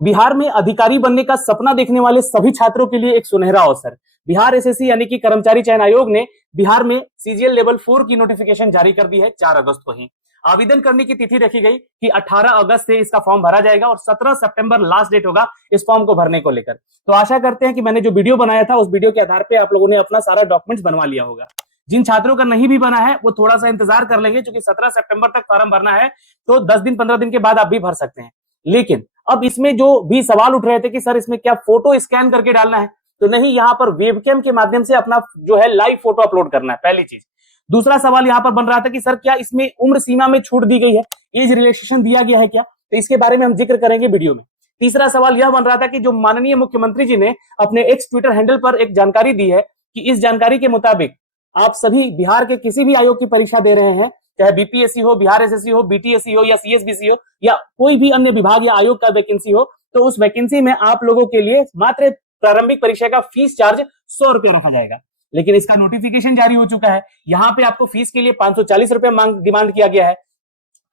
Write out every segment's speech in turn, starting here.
बिहार में अधिकारी बनने का सपना देखने वाले सभी छात्रों के लिए एक सुनहरा अवसर। बिहार एसएससी यानी कि कर्मचारी चयन आयोग ने बिहार में सीजीएल लेवल 4 की नोटिफिकेशन जारी कर दी है 4 अगस्त को ही। आवेदन करने की तिथि रखी गई कि 18 अगस्त से इसका फॉर्म भरा जाएगा और 17 सितंबर लास्ट डेट होगा इस फॉर्म को भरने को लेकर। तो आशा करते हैं कि मैंने जो वीडियो बनाया था उस वीडियो के आधार पर आप लोगों ने अपना सारा डॉक्यूमेंट्स बनवा लिया होगा। जिन छात्रों का नहीं भी बना है वो थोड़ा सा इंतजार कर लेंगे, क्योंकि 17 सितंबर तक फॉर्म भरना है, तो 10 दिन 15 दिन के बाद आप भी भर सकते हैं। लेकिन अब इसमें जो भी सवाल उठ रहे थे कि सर इसमें क्या फोटो स्कैन करके डालना है, तो नहीं, यहां पर वेबकैम के माध्यम से अपना जो है लाइव फोटो अपलोड करना है, पहली चीज। दूसरा सवाल यहां पर बन रहा था कि सर क्या इसमें उम्र सीमा में छूट दी गई है, एज रिलैक्सेशन दिया गया है क्या, तो इसके बारे में हम जिक्र करेंगे वीडियो में। तीसरा सवाल यह बन रहा था कि जो माननीय मुख्यमंत्री जी ने अपने एक्स ट्विटर हैंडल पर एक जानकारी दी है कि इस जानकारी के मुताबिक आप सभी बिहार के किसी भी आयोग की परीक्षा दे रहे हैं, चाहे बीपीएससी हो, बिहार एसएससी हो, बीटीएससी हो या सीएसबीसी हो या कोई भी अन्य विभाग या आयोग का वैकेंसी हो, तो उस वैकेंसी में आप लोगों के लिए मात्र प्रारंभिक परीक्षा का फीस चार्ज 100 रुपया रखा जाएगा। लेकिन इसका नोटिफिकेशन जारी हो चुका है, यहाँ पे आपको फीस के लिए 540 रुपया डिमांड किया गया है।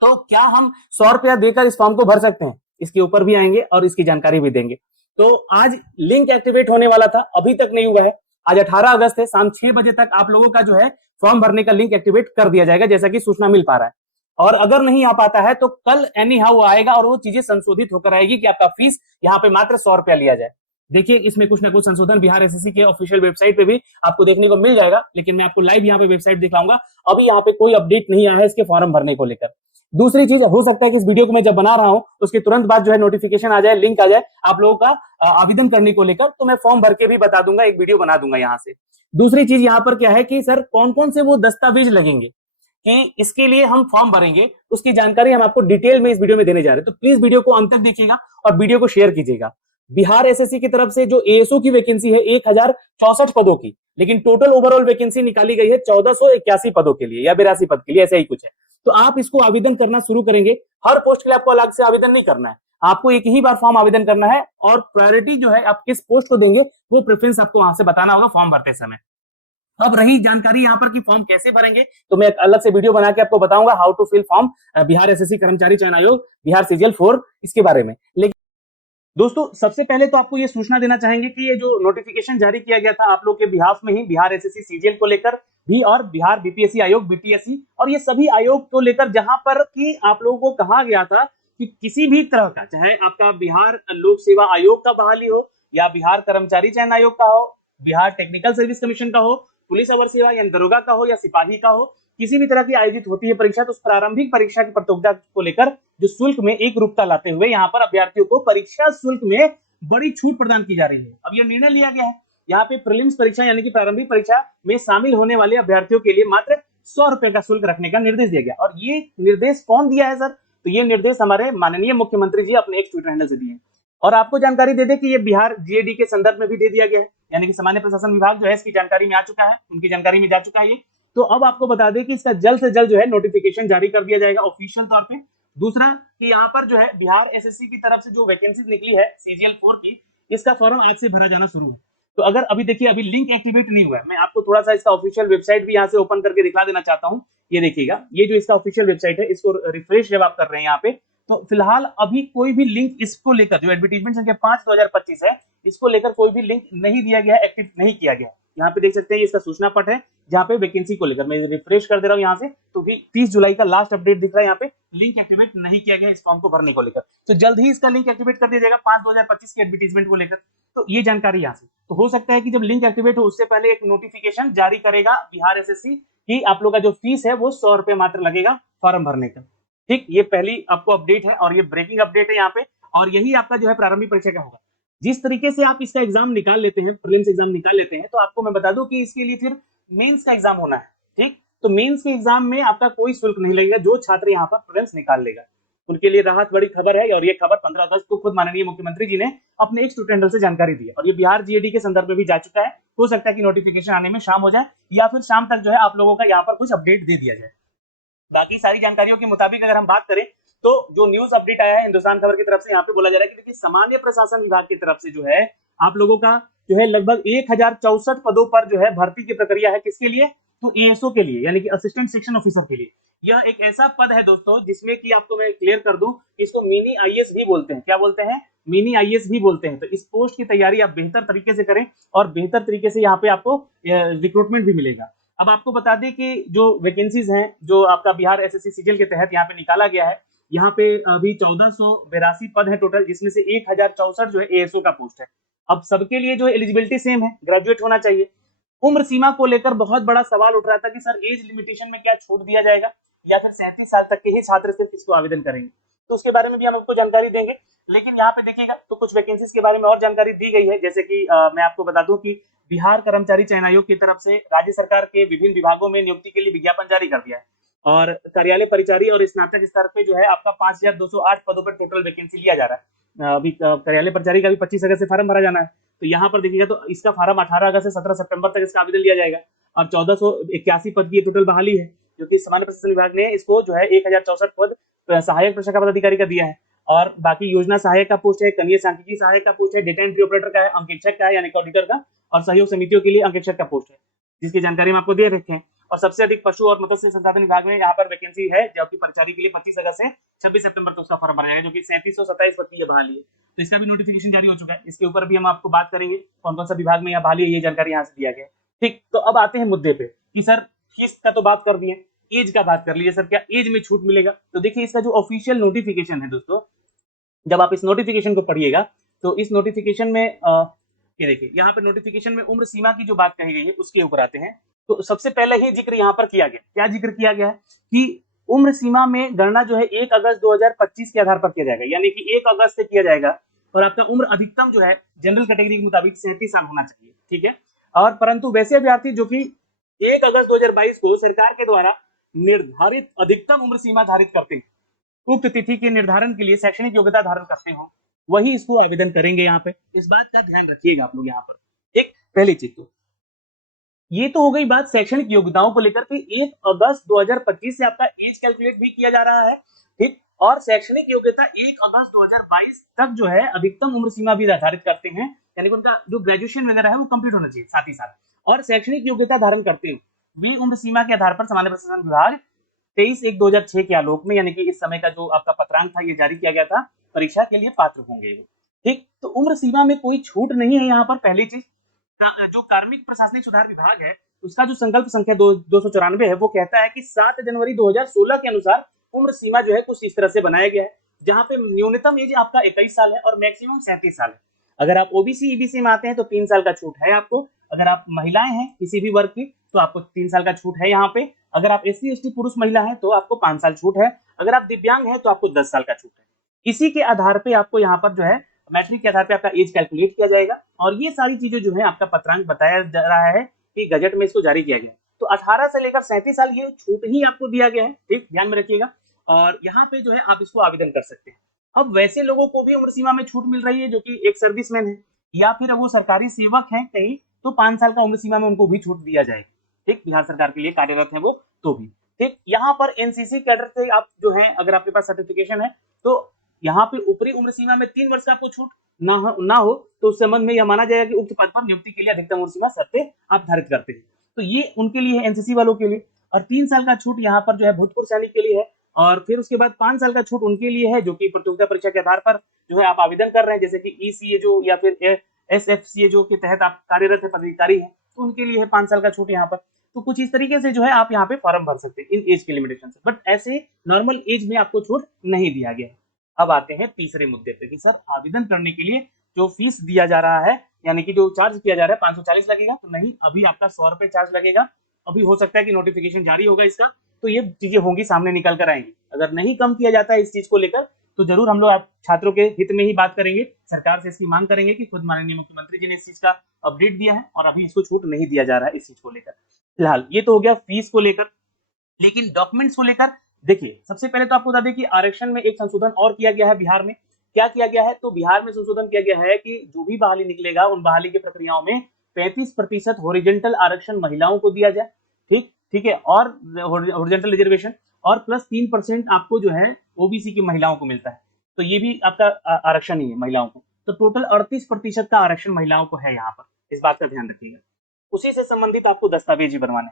तो क्या हम 100 रुपया देकर इस फॉर्म को भर सकते हैं, इसके ऊपर भी आएंगे और इसकी जानकारी भी देंगे। तो आज लिंक एक्टिवेट होने वाला था, अभी तक नहीं हुआ है। आज 18 अगस्त है, शाम 6 बजे तक आप लोगों का जो है फॉर्म भरने का लिंक एक्टिवेट कर दिया जाएगा, जैसा कि सूचना मिल पा रहा है। और अगर नहीं आ पाता है तो कल एनी हाउ आएगा और वो चीजें संशोधित होकर आएगी कि आपका फीस यहाँ पे मात्र 100 रुपया लिया जाए। देखिए, इसमें कुछ ना कुछ संशोधन बिहार एसएससी के ऑफिशियल वेबसाइट पे भी आपको देखने को मिल जाएगा, लेकिन मैं आपको लाइव यहाँ पे वेबसाइट दिखाऊंगा। अभी यहाँ पे कोई अपडेट नहीं आया है इसके फॉर्म भरने को लेकर। दूसरी चीज, हो सकता है कि इस वीडियो को मैं जब बना रहा हूं उसके तुरंत बाद जो है नोटिफिकेशन आ जाए, लिंक आ जाए आप लोगों का आवेदन करने को लेकर, तो मैं फॉर्म भर के भी बता दूंगा, एक वीडियो बना दूंगा यहाँ से। दूसरी चीज यहाँ पर क्या है कि सर कौन कौन से वो दस्तावेज लगेंगे कि इसके लिए हम फॉर्म भरेंगे, उसकी जानकारी हम आपको डिटेल में इस वीडियो में देने जा रहे हैं। तो प्लीज वीडियो को अंत तक देखिएगा और वीडियो को शेयर कीजिएगा। बिहार एसएससी की तरफ से जो एएसओ की वैकेंसी है 1064 पदों की, लेकिन टोटल ओवरऑल वैकेंसी निकाली गई है 1481 पदों के लिए या 82 पद के लिए, ऐसा ही कुछ है। तो आप इसको आवेदन करना शुरू करेंगे। हर पोस्ट के लिए आपको अलग से आवेदन नहीं करना है, आपको एक ही बार फॉर्म आवेदन करना है और प्रायोरिटी जो है आप किस पोस्ट को देंगे वो प्रेफरेंस आपको वहां से बताना होगा फॉर्म भरते समय। अब रही जानकारी यहाँ पर कि फॉर्म कैसे भरेंगे, तो मैं एक अलग से वीडियो बना के आपको बताऊंगा how to fill form Bihar SSC कर्मचारी चयन आयोग बिहार सीजीएल 4 इसके बारे में। लेकिन दोस्तों, सबसे पहले तो आपको ये सूचना देना चाहेंगे कि ये जो नोटिफिकेशन जारी किया गया था आप लोग के बिहाफ में ही, बिहार एसएससी सीजीएल को लेकर भी और बिहार बीपीएससी आयोग बीटीएससी और ये सभी आयोग को लेकर, जहां पर कि आप लोगों को कहा गया था कि किसी भी तरह का, चाहे आपका बिहार लोक सेवा आयोग का बहाली हो या बिहार कर्मचारी चयन आयोग का हो, बिहार टेक्निकल सर्विस कमीशन का हो, पुलिस अवर सेवा या दरोगा का हो या सिपाही का हो, किसी भी तरह की आयोजित होती है परीक्षा, तो उस प्रारंभिक परीक्षा की प्रतियोगिता को लेकर जो शुल्क में एक रूपता लाते हुए यहाँ पर अभ्यर्थियों को परीक्षा शुल्क में बड़ी छूट प्रदान की जा रही है। अब यह निर्णय लिया गया है, यहाँ पे प्रीलिम्स परीक्षा यानी कि प्रारंभिक परीक्षा में शामिल होने वाले अभ्यर्थियों के लिए मात्र 100 रुपए का शुल्क रखने का निर्देश दिया गया। और ये निर्देश कौन दिया है सर, तो ये निर्देश हमारे माननीय मुख्यमंत्री जी अपने एक ट्विटर हैंडल से दिए। और आपको जानकारी दे दे कि ये बिहार जीएडी के संदर्भ में भी दे दिया गया है, यानी कि सामान्य प्रशासन विभाग जो है इसकी जानकारी में आ चुका है, उनकी जानकारी में जा चुका है ये। तो अब आपको बता दें कि इसका जल्द से जल्द जो है नोटिफिकेशन जारी कर दिया जाएगा ऑफिशियल तौर पे। दूसरा कि यहाँ पर जो है बिहार एसएससी की तरफ से जो वैकेंसी निकली है सीजीएल 4 की, इसका फॉर्म आज से भरा जाना शुरू है। तो अगर अभी देखिए अभी लिंक एक्टिवेट नहीं हुआ है, मैं आपको थोड़ा सा इसका ऑफिशियल वेबसाइट भी यहाँ से ओपन करके दिखा देना चाहता हूँ। ये देखिएगा, ये जो इसका ऑफिशियल वेबसाइट है, इसको रिफ्रेश जब आप कर रहे हैं यहाँ पे, तो फिलहाल अभी कोई भी लिंक इसको लेकर, जो एडवर्टीजमेंट संख्या 5/2025 है, इसको लेकर कोई भी लिंक नहीं दिया गया, एक्टिव नहीं किया गया। यहाँ पे देख सकते हैं इसका सूचना पट है, जहाँ पे वैकेंसी को लेकर मैं रिफ्रेश कर दे रहा हूँ यहाँ से, तो भी 30 जुलाई का लास्ट अपडेट दिख रहा है। यहाँ पे लिंक एक्टिवेट नहीं किया गया इस फॉर्म को भरने को लेकर, तो जल्द ही इसका लिंक एक्टिवेट कर दिया जाएगा 5/2025 के एडवर्टीजमेंट को लेकर। तो ये जानकारी यहाँ से, तो हो सकता है कि जब लिंक एक्टिवेट हो उससे पहले एक नोटिफिकेशन जारी करेगा बिहार एसएससी कि आप लोग का जो फीस है वो 100 रुपए मात्र लगेगा फॉर्म भरने का। ठीक, ये पहली आपको अपडेट है और ये ब्रेकिंग अपडेट है यहाँ पे, और यही आपका जो है प्रारंभिक परीक्षा का होगा। जिस तरीके से आप इसका एग्जाम निकाल लेते हैं, प्रीलिम्स एग्जाम निकाल लेते हैं, तो आपको मैं बता दूं कि इसके लिए फिर मेंस का एग्जाम होना है। ठीक, तो मेंस के एग्जाम में आपका कोई शुल्क नहीं लगेगा, जो छात्र यहाँ पर प्रीलिम्स निकाल लेगा उनके लिए राहत बड़ी खबर है। और ये खबर 15 अगस्त को खुद माननीय मुख्यमंत्री जी ने अपने एक स्टूडेंट से जानकारी दी है, और ये बिहार जीएडी के संदर्भ में भी जा चुका है। हो सकता है कि नोटिफिकेशन आने में शाम हो जाए या फिर शाम तक जो है आप लोगों का यहाँ पर कुछ अपडेट दे दिया जाए। बाकी सारी जानकारियों के मुताबिक अगर हम बात करें तो जो न्यूज अपडेट आया है हिंदुस्तान खबर की तरफ से, यहाँ पे बोला जा रहा है कि देखिए सामान्य प्रशासन विभाग की तरफ से जो है आप लोगों का जो है लगभग 1064 पदों पर जो है भर्ती की प्रक्रिया है। किसके लिए, तो एएसओ के लिए, यानी कि असिस्टेंट सेक्शन ऑफिसर के लिए। यह एक ऐसा पद है दोस्तों जिसमें कि आपको मैं क्लियर कर दूं, इसको मिनी आईएएस भी बोलते हैं। क्या बोलते हैं, मिनी आईएएस भी बोलते हैं। तो इस पोस्ट की तैयारी आप बेहतर तरीके से करें और बेहतर तरीके से यहाँ पे आपको रिक्रूटमेट भी मिलेगा। अब आपको बता दें कि जो वैकेंसीज हैं जो आपका बिहार एसएससी सीजीएल के तहत यहाँ पे निकाला गया है, यहाँ पे अभी 1482 पद है टोटल, जिसमें से 1064 जो है एएसओ का पोस्ट है। अब सबके लिए जो एलिजिबिलिटी सेम है, ग्रेजुएट होना चाहिए। उम्र सीमा को लेकर बहुत बड़ा सवाल उठ रहा था कि सर एज लिमिटेशन में क्या छूट दिया जाएगा या फिर 37 साल तक के ही छात्र सिर्फ इसको आवेदन करेंगे, तो उसके बारे में भी हम आपको जानकारी देंगे। लेकिन यहाँ पे देखिएगा तो कुछ वैकेंसीज के बारे में और जानकारी दी गई है, जैसे कि मैं आपको बता दूं कि बिहार कर्मचारी चयन आयोग की तरफ से राज्य सरकार के विभिन्न विभागों में नियुक्ति के लिए विज्ञापन जारी कर दिया है और कार्यालय परिचारी और स्नातक स्तर पे जो है आपका 5208 पदों पर टोटल वैकेंसी लिया जा रहा है। अभी कार्यालय परिचारी का भी 25 अगस्त से फॉर्म भरा जाना है, तो यहाँ पर देखिएगा तो इसका फॉर्म 18 अगस्त से 17 सितंबर तक इसका आवेदन लिया जाएगा। अब 1481 पद की टोटल बहाली है, जो कि सामान्य प्रशासन विभाग ने इसको जो है 1064 पद सहायक प्रशाखा पदाधिकारी का दिया है। और बाकी योजना सहायक का पोस्ट है, कनीय सांख्यिकी सहायक का पोस्ट है, डेटा एंट्री ऑपरेटर का है, अंकेक्षक का है यानी ऑडिटर का, और सहयोग समितियों के लिए अंकेक्षक का पोस्ट है, जिसकी जानकारी हम आपको दे रखे हैं। और सबसे अधिक पशु और मत्स्य संसाधन विभाग में यहाँ पर वैकेंसी है, जबकि परिचारी के लिए 25 अगस्त से 26 सितंबर तक उसका फॉर्म भरा जाएगा, जो कि 3727 पद की ये बहाली है। तो इसका भी नोटिफिकेशन जारी हो चुका है, इसके ऊपर भी हम आपको बात करेंगे कौन कौन सा विभाग में यहाँ बहाली है, ये जानकारी यहाँ से दिया गया है। ठीक, तो अब आते हैं मुद्दे पे कि सर फीस का तो बात कर दिए, एज का बात कर लीजिए, सर क्या एज में छूट मिलेगा? तो देखिए इसका जो ऑफिशियल नोटिफिकेशन है दोस्तों, जब आप इस नोटिफिकेशन को पढ़िएगा तो इस नोटिफिकेशन में ये देखिए यहाँ पे नोटिफिकेशन में उम्र सीमा की जो बात कही गई है उसके ऊपर आते हैं। तो सबसे पहले ही जिक्र यहाँ पर किया गया, क्या जिक्र किया गया है कि उम्र सीमा में गणना जो है 1 अगस्त 2025 के आधार पर किया जाएगा, यानी कि 1 अगस्त से किया जाएगा और आपका उम्र अधिकतम जो है जनरल कैटेगरी के मुताबिक 37 साल होना चाहिए, ठीक है। और परंतु वैसे अभ्यर्थी जो कि 1 अगस्त 2022 को सरकार के द्वारा निर्धारित अधिकतम उम्र सीमा धारित करते हैं, उक्त तिथि के निर्धारण के लिए शैक्षणिक योग्यता धारण करते हो, वही इसको आवेदन करेंगे। यहाँ पे इस बात का ध्यान रखिएगा आप लोग यहाँ पर। ठीक, पहली चीज तो ये तो हो गई बात शैक्षणिक योग्यताओं को लेकर के 1 अगस्त 2025 से आपका एज कैलकुलेट भी किया जा रहा है, ठीक। और शैक्षणिक योग्यता 1 अगस्त 2022 तक जो है अधिकतम उम्र सीमा भी निर्धारित करते हैं, यानी कि उनका जो ग्रेजुएशन वगैरह है वो कंप्लीट होना चाहिए साथ ही साथ। और शैक्षणिक योग्यता धारण करते हैं वे उम्र सीमा के आधार पर सामान्य प्रशासन विभाग 23/1/2006 के आलोक में, यानी कि इस समय का जो आपका पत्रांक था ये जारी किया गया था, परीक्षा के लिए पात्र होंगे। ठीक, तो उम्र सीमा में कोई छूट नहीं है यहाँ पर। पहली चीज, जो कार्मिक प्रशासनिक सुधार विभाग है उसका जो संकल्प संख्या 294 है वो कहता है कि 7 जनवरी 2016 के अनुसार उम्र सीमा जो है कुछ इस तरह से बनाया गया है, जहां पे न्यूनतम एज आपका 21 साल है और मैक्सिमम 37 साल है। अगर आप ओबीसी ईबीसी में आते हैं तो 3 साल का छूट है आपको। अगर आप महिलाएं हैं किसी भी वर्ग की तो आपको 3 साल का छूट है यहाँ पे। अगर आप एससी एसटी पुरुष महिला हैं तो आपको 5 साल छूट है। अगर आप दिव्यांग हैं तो आपको 10 साल का छूट है। इसी के आधार पे आपको यहाँ पर जो है मैट्रिक के आधार पे आपका एज कैलकुलेट किया जाएगा और ये सारी चीजें जो है आपका पत्रांक बताया जा रहा है कि गजट में इसको जारी किया गया। तो 18 से लेकर 37 साल ये छूट ही आपको दिया गया है, ठीक, ध्यान में रखिएगा। और यहाँ पे जो है आप इसको आवेदन कर सकते हैं। अब वैसे लोगों को भी उम्र सीमा में छूट मिल रही है जो कि एक सर्विसमैन है या फिर वो सरकारी सेवक है कहीं, तो 5 साल का उम्र सीमा में उनको भी छूट दिया जाएगा, ठीक, बिहार सरकार के लिए कार्यरत है वो तो भी, ठीक। यहाँ पर एनसीसी कैडर से आप जो है अगर आपके पास सर्टिफिकेशन है तो यहाँ पे ऊपरी उम्र सीमा में 3 वर्ष का आपको छूट ना हो तो उस संबंध में यह माना जाएगा कि उक्त पद पर नियुक्ति के लिए अधिकतम उम्र सीमा शर्तें आप धारित करते हैं। तो ये उनके लिए है, एनसीसी वालों के लिए। और 3 साल का छूट यहाँ पर जो है भूतपूर्व सैनिक के लिए है। और फिर उसके बाद 5 साल का छूट उनके लिए है जो कि प्रतियोगिता परीक्षा के आधार पर जो है आप आवेदन कर रहे हैं, जैसे कि ईसीए जो या फिर एसएफसीए जो के तहत आप कार्यरत है, पदाधिकारी हैं, तो उनके लिए है 5 साल का छूट यहाँ पर। तो कुछ इस तरीके से जो है आप यहाँ पे फॉर्म भर सकते हैं इन एज के लिमिटेशन से, बट ऐसे नॉर्मल एज में आपको छूट नहीं दिया गया है। अब आते हैं तीसरे मुद्दे पे कि सर आवेदन करने के लिए जो फीस दिया जा रहा है यानी कि जो चार्ज किया जा रहा है 540 लगेगा, तो नहीं, अभी आपका 100 रुपए चार्ज लगेगा। अभी हो सकता है कि नोटिफिकेशन जारी होगा इसका, तो ये चीजें होंगी, सामने निकल कर आएंगी। अगर नहीं कम किया जाता है इस चीज को लेकर तो जरूर हम लोग आप छात्रों के हित में ही बात करेंगे, सरकार से इसकी मांग करेंगे कि खुद माननीय मुख्यमंत्री जी ने इस चीज का अपडेट दिया है और अभी इसको छूट नहीं दिया जा रहा है इस चीज को लेकर। फिलहाल ये तो हो गया फीस को लेकर, लेकिन डॉक्यूमेंट्स को लेकर देखिए सबसे पहले तो आपको बता दें कि आरक्षण में एक संशोधन और किया गया है बिहार में। क्या किया गया है? तो बिहार में संशोधन किया गया है कि जो भी बहाली निकलेगा उन बहाली की प्रक्रियाओं में 35% हॉरिजॉन्टल आरक्षण महिलाओं को दिया जाए, ठीक है, और हॉरिजॉन्टल रिजर्वेशन और प्लस 3% आपको जो है ओबीसी की महिलाओं को मिलता है, तो ये भी आपका आरक्षण ही है महिलाओं को। तो टोटल 38% का आरक्षण महिलाओं को है यहाँ पर, इस बात का ध्यान रखिएगा। उसी से संबंधित आपको दस्तावेज ही बनवाने।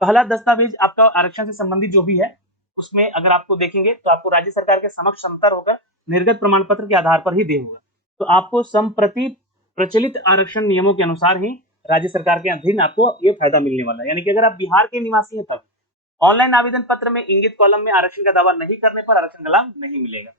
पहला दस्तावेज आपका आरक्षण से संबंधित जो भी है उसमें अगर आपको देखेंगे तो आपको राज्य सरकार के समक्ष समतर होकर निर्गत प्रमाण पत्र के आधार पर ही दे होगा। तो आपको संप्रति प्रचलित आरक्षण नियमों के अनुसार ही राज्य सरकार के अधीन आपको ये फायदा मिलने वाला है। यानी कि अगर आप बिहार के निवासी हैं तब ऑनलाइन आवेदन पत्र में इंगित कॉलम में आरक्षण का दावा नहीं करने पर आरक्षण का लाभ नहीं मिलेगा।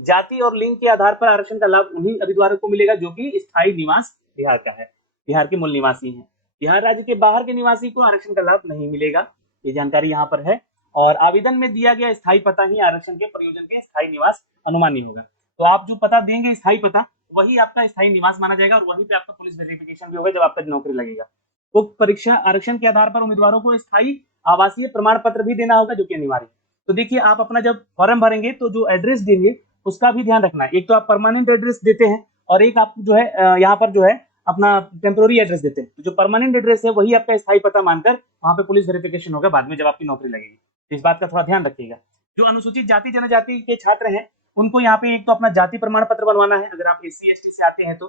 जाति और लिंग के आधार पर आरक्षण का लाभ उन्हीं उम्मीदवारों को मिलेगा जो कि स्थायी निवास बिहार का है, बिहार के मूल निवासी हैं। बिहार राज्य के बाहर के निवासी को आरक्षण का लाभ नहीं मिलेगा, ये जानकारी यहाँ पर है। और आवेदन में दिया गया स्थायी पता ही आरक्षण के प्रयोजन के स्थायी निवास अनुमानी होगा। तो आप जो पता देंगे स्थायी पता, वही आपका स्थायी निवास माना जाएगा और वहीं पे आपका पुलिस वेरिफिकेशन भी होगा जब आपका नौकरी लगेगा। उक्त परीक्षा आरक्षण के आधार पर उम्मीदवारों को स्थायी आवासीय प्रमाण पत्र भी देना होगा जो कि अनिवार्य। तो देखिए, आप अपना जब फॉर्म भरेंगे तो जो एड्रेस देंगे उसका भी ध्यान रखना है। एक तो आप परमानेंट एड्रेस देते हैं और एक आप जो है यहाँ पर जो है अपना टेम्पोररी एड्रेस देते हैं। तो जो परमानेंट एड्रेस है वही आपका स्थायी पता मानकर वहां पे पुलिस वेरिफिकेशन होगा बाद में जब आपकी नौकरी लगेगी। तो इस बात का थोड़ा ध्यान रखिएगा। जो अनुसूचित जाति जनजाति के छात्र हैं उनको यहाँ पे एक तो अपना जाति प्रमाण पत्र बनवाना है। अगर आप SC ST से आते हैं तो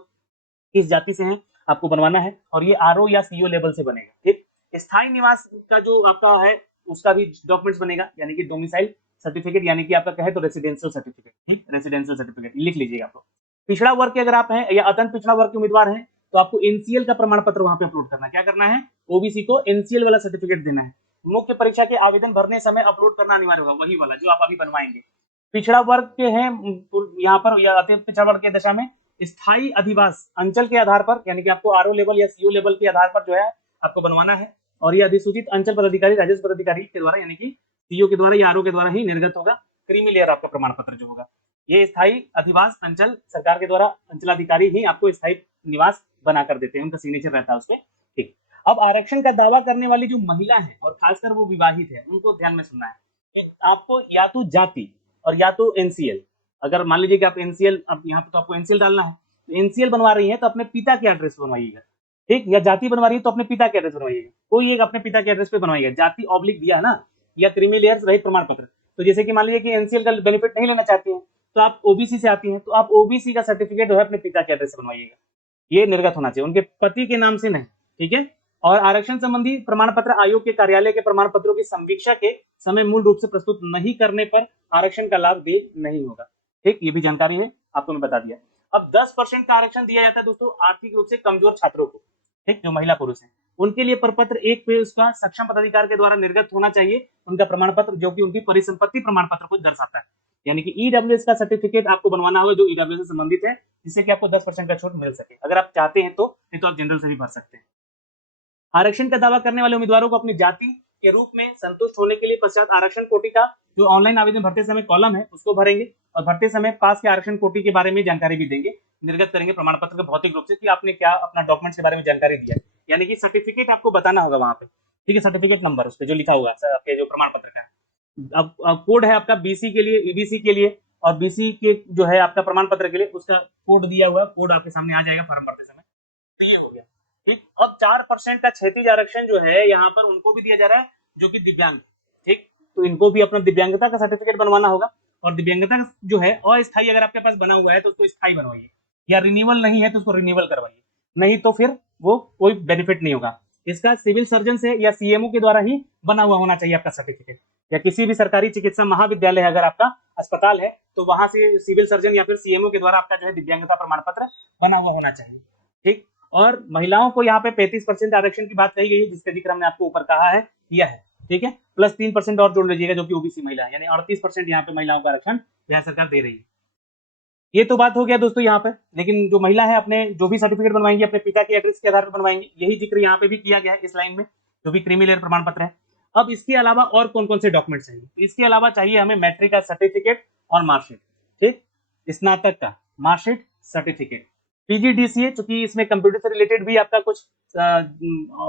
किस जाति से हैं आपको बनवाना है और ये RO या CO लेवल से बनेगा। ठीक, स्थायी निवास का जो आपका है उसका भी डॉक्यूमेंट्स बनेगा, यानी कि डोमिसाइल सर्टिफिकेट, यानी कि आपका कहे तो रेसिडेंशियल सर्टिफिकेट। ठीक, रेसिडेंशियल सर्टिफिकेट लिख लीजिएगा आप लोग। पिछड़ा वर्ग के अगर आप हैं या अत्यंत पिछड़ा वर्ग के उम्मीदवार हैं तो आपको NCL का प्रमाण पत्र वहां पे अपलोड करना है। क्या करना है? OBC को NCL वाला सर्टिफिकेट देना है। मुख्य परीक्षा के आवेदन भरने समय अपलोड करना अनिवार्य होगा, वही वाला जो आप अभी बनवाएंगे। पिछड़ा वर्ग के हैं यहाँ पर या अति पिछड़ा वर्ग के दशा में स्थायी अधिवास अंचल के आधार पर, यानी कि आपको RO लेवल या CO लेवल के आधार पर जो है आपको बनवाना है और ये अधिसूचित अंचल पदाधिकारी राजस्व पदाधिकारी के द्वारा, यानी कि CO के द्वारा या RO के द्वारा ही निर्गत होगा। क्रीमी लेयर आपका प्रमाण पत्र जो होगा, ये स्थायी अधिवास अंचल सरकार के द्वारा अंचलाधिकारी ही आपको स्थायी निवास बना कर देते हैं, उनका सिग्नेचर रहता है उसपे। ठीक, अब आरक्षण का दावा करने वाली जो महिला है और खासकर वो विवाहित है उनको ध्यान में सुनना है। आपको या तो जाति और या तो NCL, अगर मान लीजिए कि आप NCL, अब यहाँ पे तो आपको NCL डालना है, तो NCL बनवा रही है तो अपने पिता के एड्रेस पे बनवाइएगा। ठीक, या जाति बनवा रही है तो अपने पिता के एड्रेस पे बनवाइएगा, कोई एक अपने पिता के एड्रेस पे बनवाइएगा। जाति ऑब्लिक दिया है ना, या क्रीमी लेयर रहित प्रमाण पत्र। तो जैसे कि मान लीजिए कि NCL का बेनिफिट नहीं लेना चाहती है तो आप OBC से आती हैं तो आप OBC का सर्टिफिकेट जो है अपने पिता के एड्रेस से बनवाइएगा, ये निर्गत होना चाहिए, उनके पति के नाम से नहीं। ठीक है, और आरक्षण संबंधी प्रमाण पत्र आयोग के कार्यालय के प्रमाण पत्रों की समीक्षा के समय मूल रूप से प्रस्तुत नहीं करने पर आरक्षण का लाभ दे नहीं होगा। ठीक, ये भी जानकारी है, आपको मैं बता दिया। अब 10% का आरक्षण दिया जाता है दोस्तों आर्थिक रूप से कमजोर छात्रों को। ठीक, जो महिला पुरुष हैं उनके लिए प्रपत्र 1 पे उसका सक्षम पदाधिकारी के द्वारा निर्गत होना चाहिए उनका प्रमाण पत्र, जो कि उनकी परिसंपत्ति प्रमाण पत्र को दर्शाता है। यानी कि EWS का सर्टिफिकेट आपको बनवाना होगा जो EWS से संबंधित है, जिससे कि आपको 10% का छूट मिल सके, अगर आप चाहते हैं तो, नहीं तो आप जनरल से भी भर सकते हैं। आरक्षण का दावा करने वाले उम्मीदवारों को अपनी जाति के रूप में संतुष्ट होने के लिए पश्चात आरक्षण कोटि का जो ऑनलाइन आवेदन भरते समय कॉलम है उसको भरेंगे और भरते समय पास के आरक्षण कोटि के बारे में जानकारी भी देंगे, निर्गत करेंगे प्रमाण पत्र के भौतिक रूप से कि आपने क्या अपना डॉक्यूमेंट्स के बारे में जानकारी दिया है, यानी कि सर्टिफिकेट आपको बताना होगा वहां पे। ठीक है, सर्टिफिकेट नंबर उस पर जो लिखा होगा आपके जो प्रमाण पत्र का। अब कोड है आपका BC के लिए, EBC के लिए और BC के जो है आपका प्रमाण पत्र के लिए, उसका कोड दिया हुआ है, कोड आपके सामने आ जाएगा फॉर्म भरते समय। हो गया। ठीक, अब 4% का क्षैतिज आरक्षण जो है यहाँ पर उनको भी दिया जा रहा है जो कि दिव्यांग। ठीक, तो इनको भी अपना दिव्यांगता का सर्टिफिकेट बनवाना होगा और दिव्यांगता जो है अस्थायी अगर आपके पास बना हुआ है तो उसको स्थायी बनवाइए, या रिन्यूअल नहीं है तो उसको रिन्यूअल करवाइए, नहीं तो फिर वो कोई बेनिफिट नहीं होगा। इसका सिविल सर्जन से या CMO के द्वारा ही बना हुआ होना चाहिए आपका सर्टिफिकेट, या किसी भी सरकारी चिकित्सा महाविद्यालय अगर आपका अस्पताल है तो वहां से सिविल सर्जन या फिर CMO के द्वारा आपका जो है दिव्यांगता प्रमाण पत्र बना हुआ होना चाहिए। ठीक, और महिलाओं को यहाँ पे 35% आरक्षण की बात कही गई है, जिसका जिक्र हमने आपको ऊपर कहा है किया है। ठीक है, प्लस 3% और जोड़ लीजिएगा जो कि OBC महिला है, यानी 38% यहाँ पे महिलाओं का आरक्षण बिहार सरकार दे रही है। ये तो बात हो गया दोस्तों यहाँ पे, लेकिन जो महिला है अपने जो भी सर्टिफिकेट बनवाएंगे अपने पिता के एड्रेस के आधार पर बनवाएंगे, यही जिक्र यहाँ पे भी किया गया है इस लाइन में, जो भी क्रीमी लेयर प्रमाण पत्र है। अब इसके अलावा और कौन कौन से डॉक्यूमेंट चाहिए? इसके अलावा चाहिए हमें मैट्रिक का सर्टिफिकेट और मार्कशीट। ठीक, स्नातक का मार्कशीट, सर्टिफिकेट, PGDCA, चूंकि इसमें कंप्यूटर से रिलेटेड भी आपका कुछ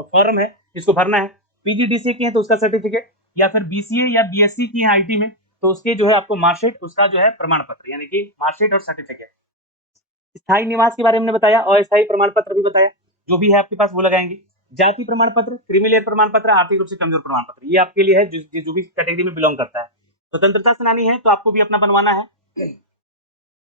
फॉर्म है इसको भरना है, PGDCA की है तो उसका सर्टिफिकेट, या फिर BCA या BSc की है IT में तो उसके जो है आपको मार्कशीट, उसका जो है प्रमाण पत्र, यानी कि मार्कशीट और सर्टिफिकेट। स्थायी निवास के बारे में बताया, अस्थायी प्रमाण पत्र भी बताया, जो भी है आपके पास वो लगाएंगे। जाति प्रमाण पत्र, क्रीमी लेयर प्रमाण पत्र, आर्थिक रूप से कमजोर प्रमाण पत्र, ये आपके लिए है जो भी कैटेगरी में बिलोंग करता है। स्वतंत्रता सेनानी है तो आपको भी अपना बनवाना है,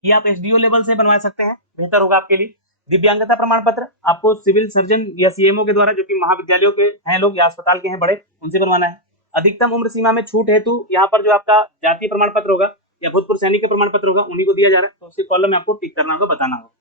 ये आप SDO लेवल से बनवा सकते हैं, बेहतर होगा आपके लिए। दिव्यांगता प्रमाण पत्र आपको सिविल सर्जन या CMO के द्वारा, जो कि महाविद्यालयों के हैं लोग या अस्पताल के हैं बड़े, उनसे बनवाना है। अधिकतम उम्र सीमा में छूट हेतु यहाँ पर जो आपका जातीय प्रमाण पत्र होगा या भूतपूर्व सैनिक का प्रमाण पत्र होगा उन्हीं को दिया जा रहा है, तो उसके कॉलम में आपको टिक करना होगा, बताना होगा।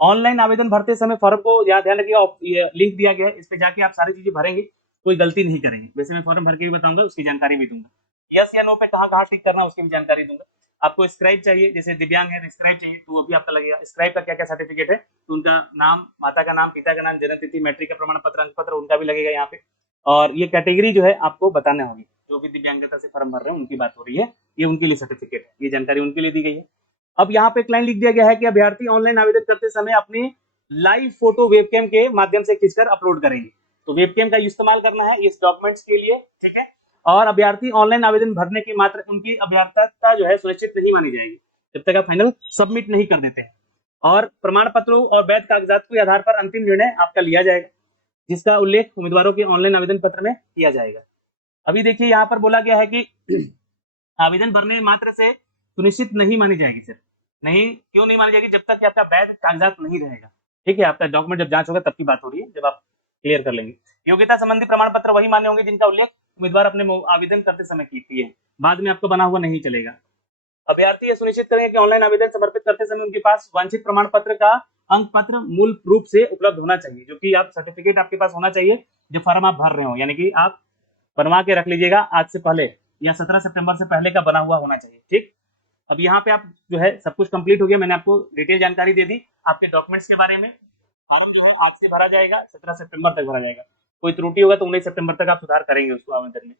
ऑनलाइन आवेदन भरते समय फॉर्म को यहाँ ध्यान रखिएगा, लिंक दिया गया है, इस पे जाके आप सारी चीजें भरेंगे, कोई गलती नहीं करेंगे। वैसे मैं फॉर्म भर के भी बताऊंगा, उसकी जानकारी भी दूंगा। यस या नो पे कहाँ कहाँ टिक करना है उसकी भी जानकारी दूंगा। आपको स्क्राइब चाहिए, जैसे दिव्यांग है तो स्क्राइब चाहिए, तो वो भी आपका लगेगा। स्क्राइब का क्या क्या सर्टिफिकेट है, तो उनका नाम, माता का नाम, पिता का नाम, जन्म तिथि, मैट्रिक का प्रमाण पत्र, अंक पत्र, उनका भी लगेगा यहाँ पे। और ये कैटेगरी जो है आपको बताने होगी, जो भी दिव्यांगता से फॉर्म भर रहे हैं उनकी बात हो रही है, ये उनके लिए सर्टिफिकेट है, ये जानकारी उनके लिए दी गई है। अब यहाँ पे एक लाइन लिख दिया गया है कि अभ्यर्थी ऑनलाइन आवेदन करते समय अपनी लाइव फोटो वेबकैम के माध्यम से खींचकर अपलोड करेंगे। तो वेबकैम का इस्तेमाल करना है इस डॉक्यूमेंट्स के लिए, ठीक है। और अभ्यर्थी ऑनलाइन आवेदन भरने की मात्र उनकी अभ्यर्थता जो है सुनिश्चित नहीं मानी जाएगी जब तक आप फाइनल सबमिट नहीं कर देते हैं। और प्रमाण पत्रों और वैध कागजात के आधार पर अंतिम निर्णय आपका लिया जाएगा, जिसका उल्लेख उम्मीदवारों के ऑनलाइन आवेदन पत्र में किया जाएगा। अभी देखिए यहाँ पर बोला गया है कि आवेदन भरने मात्र से सुनिश्चित नहीं मानी जाएगी सर। नहीं, क्यों नहीं मानी जाएगी? जब तक कि आपका वैध कागजात नहीं रहेगा, ठीक है। आपका डॉक्यूमेंट जब जांच होगा तब की बात हो रही है, जब आप क्लियर कर लेंगे। योग्यता संबंधी प्रमाण पत्र वही मान्य होंगे जिनका उल्लेख उम्मीदवार अपने आवेदन करते समय किए हैं, बाद में आपको बना हुआ नहीं चलेगा। अभ्यर्थी यह सुनिश्चित करेंगे कि ऑनलाइन आवेदन समर्पित करते समय उनके पास वांछित प्रमाण पत्र का अंक पत्र मूल रूप से उपलब्ध होना चाहिए, जो कि आप सर्टिफिकेट आपके पास होना चाहिए जो फॉर्म आप भर रहे हो, यानी कि आप बनवा के रख लीजिएगा आज से पहले या 17 सितंबर से पहले का बना हुआ होना चाहिए, ठीक। अब यहाँ पे आप जो है सब कुछ कंप्लीट हो गया, मैंने आपको डिटेल जानकारी दे दी आपके डॉक्यूमेंट्स के बारे में। फॉर्म जो है आज से भरा जाएगा, 17 सितंबर तक भरा जाएगा। कोई त्रुटि होगा तो 19 सितंबर तक आप सुधार करेंगे उसको आवेदन में।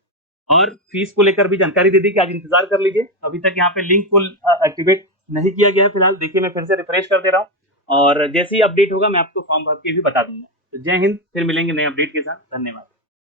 और फीस को लेकर भी जानकारी दे दी कि आज इंतजार कर लीजिए, अभी तक यहाँ पे लिंक को एक्टिवेट नहीं किया गया है फिलहाल। देखिए मैं फिर से रिफ्रेश कर दे रहा हूँ और जैसे ही अपडेट होगा मैं आपको फॉर्म भर के भी बता दूंगा। तो जय हिंद, फिर मिलेंगे नए अपडेट के साथ। धन्यवाद।